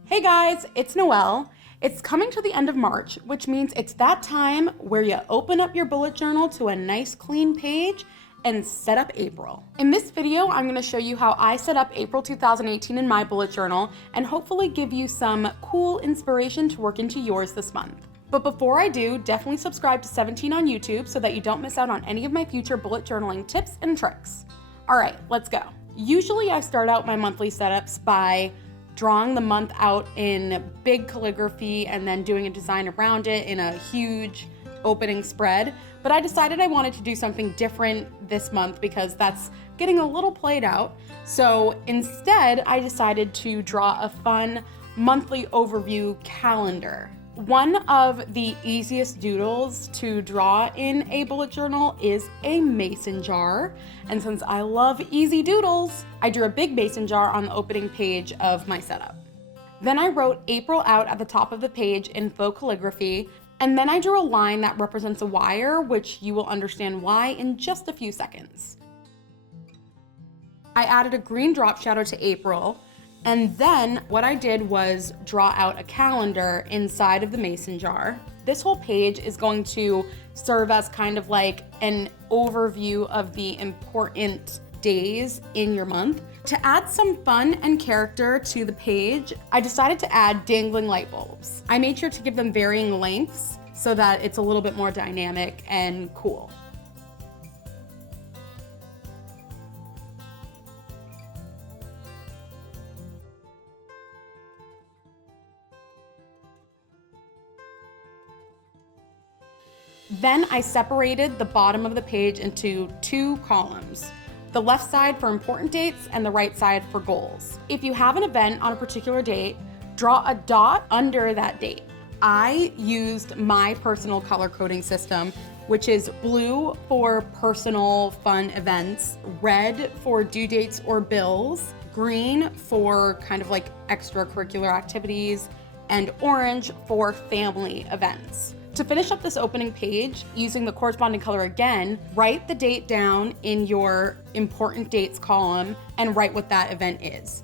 Hey guys, it's Noelle. It's coming to the end of March, which means it's that time where you open up your bullet journal to a nice clean page and set up April. In this video, I'm going to show you how I set up April 2018 in my bullet journal and hopefully give you some cool inspiration to work into yours this month. But before I do, definitely subscribe to 17 on YouTube so that you don't miss out on any of my future bullet journaling tips and tricks. All right, let's go. Usually I start out my monthly setups by drawing the month out in big calligraphy and then doing a design around it in a huge opening spread. But I decided I wanted to do something different this month because that's getting a little played out. So instead, I decided to draw a fun monthly overview calendar. One of the easiest doodles to draw in a bullet journal is a mason jar. And since I love easy doodles, I drew a big mason jar on the opening page of my setup. Then I wrote April out at the top of the page in faux calligraphy. And then I drew a line that represents a wire, which you will understand why in just a few seconds. I added a green drop shadow to April. And then what I did was draw out a calendar inside of the mason jar. This whole page is going to serve as kind of like an overview of the important days in your month. To add some fun and character to the page, I decided to add dangling light bulbs. I made sure to give them varying lengths so that it's a little bit more dynamic and cool. Then I separated the bottom of the page into two columns, the left side for important dates and the right side for goals. If you have an event on a particular date, draw a dot under that date. I used my personal color coding system, which is blue for personal fun events, red for due dates or bills, green for kind of like extracurricular activities, and orange for family events. To finish up this opening page, using the corresponding color again, write the date down in your important dates column and write what that event is.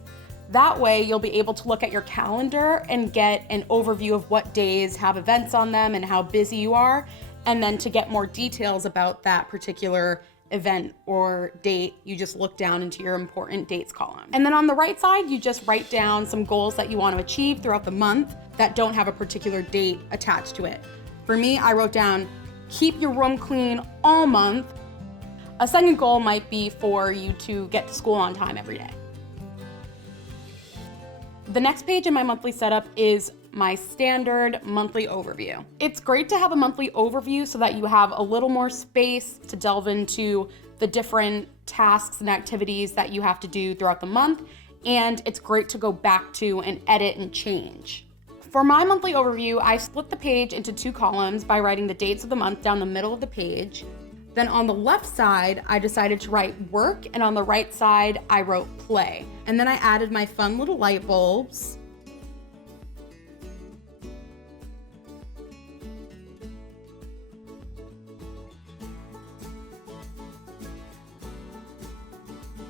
That way you'll be able to look at your calendar and get an overview of what days have events on them and how busy you are, and then to get more details about that particular event or date, you just look down into your important dates column. And then on the right side, you just write down some goals that you want to achieve throughout the month that don't have a particular date attached to it. For me, I wrote down, keep your room clean all month. A second goal might be for you to get to school on time every day. The next page in my monthly setup is my standard monthly overview. It's great to have a monthly overview so that you have a little more space to delve into the different tasks and activities that you have to do throughout the month, and it's great to go back to and edit and change. For my monthly overview, I split the page into two columns by writing the dates of the month down the middle of the page. Then on the left side, I decided to write work, and on the right side, I wrote play. And then I added my fun little light bulbs.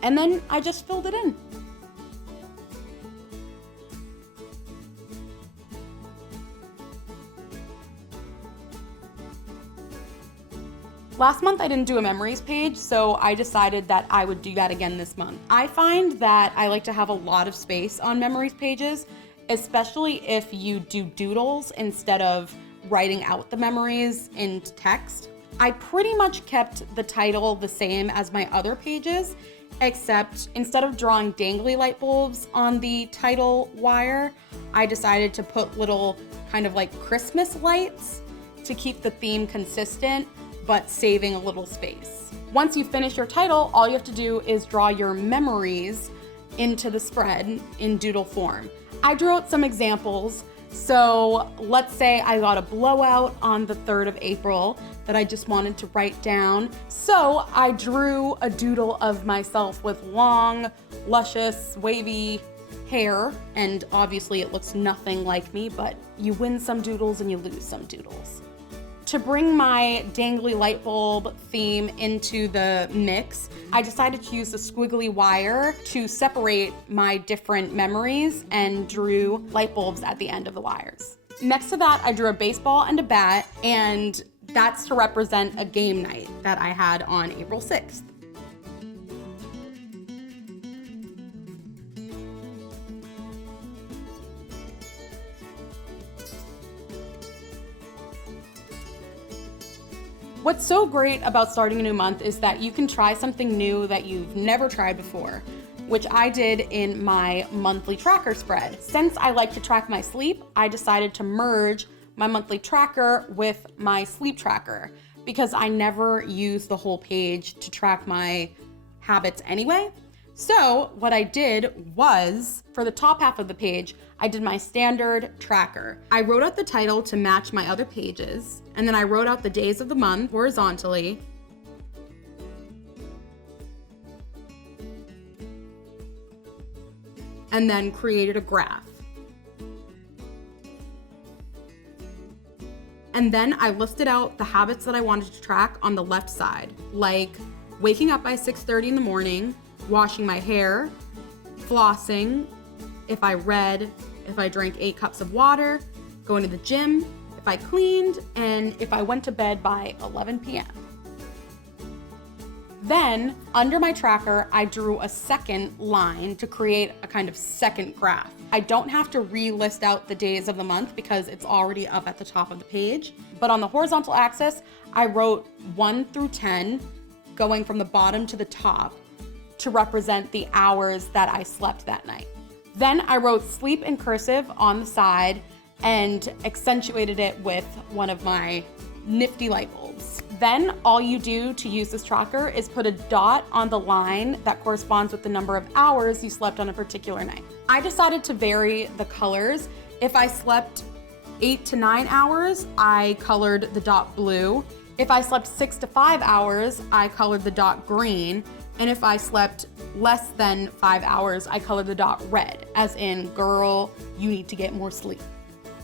And then I just filled it in. Last month I didn't do a memories page, so I decided that I would do that again this month. I find that I like to have a lot of space on memories pages, especially if you do doodles instead of writing out the memories in text. I pretty much kept the title the same as my other pages, except instead of drawing dangly light bulbs on the title wire, I decided to put little kind of like Christmas lights to keep the theme consistent, but saving a little space. Once you finish your title, all you have to do is draw your memories into the spread in doodle form. I drew out some examples. So let's say I got a blowout on the 3rd of April that I just wanted to write down. So I drew a doodle of myself with long, luscious, wavy hair, and obviously it looks nothing like me, but you win some doodles and you lose some doodles. To bring my dangly light bulb theme into the mix, I decided to use the squiggly wire to separate my different memories and drew light bulbs at the end of the wires. Next to that, I drew a baseball and a bat, and that's to represent a game night that I had on April 6th. What's so great about starting a new month is that you can try something new that you've never tried before, which I did in my monthly tracker spread. Since I like to track my sleep, I decided to merge my monthly tracker with my sleep tracker because I never use the whole page to track my habits anyway. So what I did was, for the top half of the page, I did my standard tracker. I wrote out the title to match my other pages, and then I wrote out the days of the month horizontally. And then created a graph. And then I listed out the habits that I wanted to track on the left side, like waking up by 6:30 in the morning, washing my hair, flossing, if I read, if I drank 8 cups of water, going to the gym, if I cleaned, and if I went to bed by 11 p.m. Then, under my tracker, I drew a second line to create a kind of second graph. I don't have to re-list out the days of the month because it's already up at the top of the page. But on the horizontal axis, I wrote 1 through 10, going from the bottom to the top, to represent the hours that I slept that night. Then I wrote sleep in cursive on the side and accentuated it with one of my nifty light bulbs. Then all you do to use this tracker is put a dot on the line that corresponds with the number of hours you slept on a particular night. I decided to vary the colors. If I slept 8 to 9 hours, I colored the dot blue. If I slept 6 to 5 hours, I colored the dot green. And if I slept less than 5 hours, I colored the dot red, as in, girl, you need to get more sleep.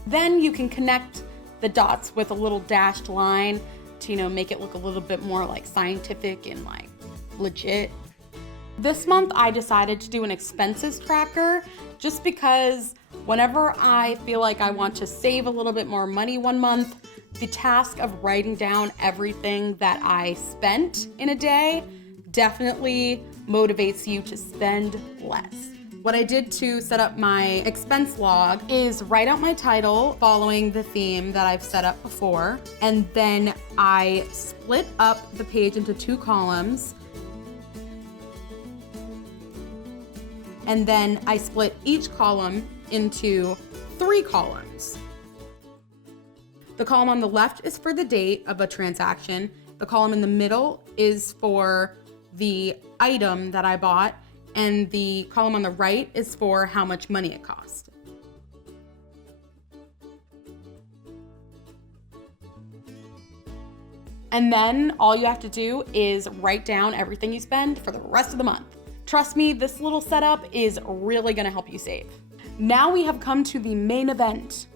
Then you can connect the dots with a little dashed line to, make it look a little bit more like scientific and like legit. This month I decided to do an expenses tracker just because whenever I feel like I want to save a little bit more money one month, the task of writing down everything that I spent in a day definitely motivates you to spend less. What I did to set up my expense log is write out my title following the theme that I've set up before, and then I split up the page into 2 columns, and then I split each column into 3 columns. The column on the left is for the date of a transaction. The column in the middle is for the item that I bought, and the column on the right is for how much money it cost. And then all you have to do is write down everything you spend for the rest of the month. Trust me, this little setup is really gonna help you save. Now we have come to the main event,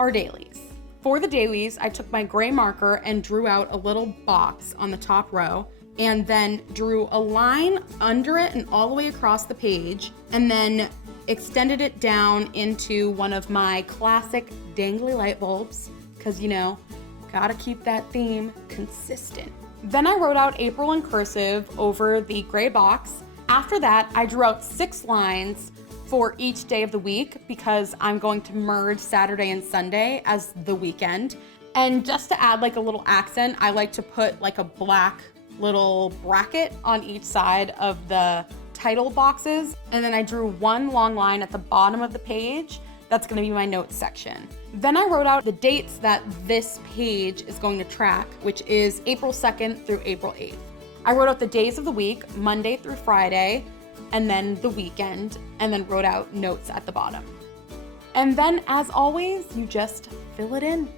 our dailies. For the dailies, I took my gray marker and drew out a little box on the top row, and then drew a line under it and all the way across the page, and then extended it down into one of my classic dangly light bulbs, because gotta keep that theme consistent. Then I wrote out April in cursive over the gray box. After that, I drew out 6 lines for each day of the week because I'm going to merge Saturday and Sunday as the weekend. And just to add like a little accent, I like to put like a black little bracket on each side of the title boxes. And then I drew 1 long line at the bottom of the page. That's gonna be my notes section. Then I wrote out the dates that this page is going to track, which is April 2nd through April 8th. I wrote out the days of the week, Monday through Friday, and then the weekend, and then wrote out notes at the bottom. And then, as always, you just fill it in.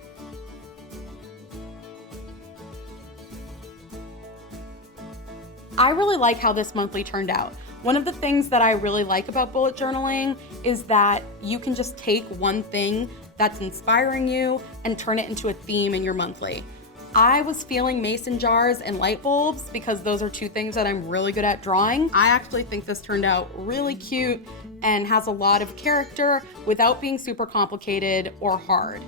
I really like how this monthly turned out. One of the things that I really like about bullet journaling is that you can just take one thing that's inspiring you and turn it into a theme in your monthly. I was feeling mason jars and light bulbs because those are two things that I'm really good at drawing. I actually think this turned out really cute and has a lot of character without being super complicated or hard,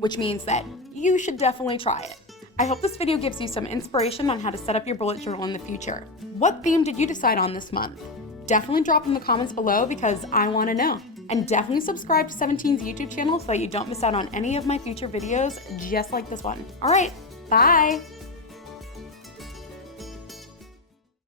which means that you should definitely try it. I hope this video gives you some inspiration on how to set up your bullet journal in the future. What theme did you decide on this month? Definitely drop in the comments below because I want to know. And definitely subscribe to 17's YouTube channel so that you don't miss out on any of my future videos just like this one. All right, bye.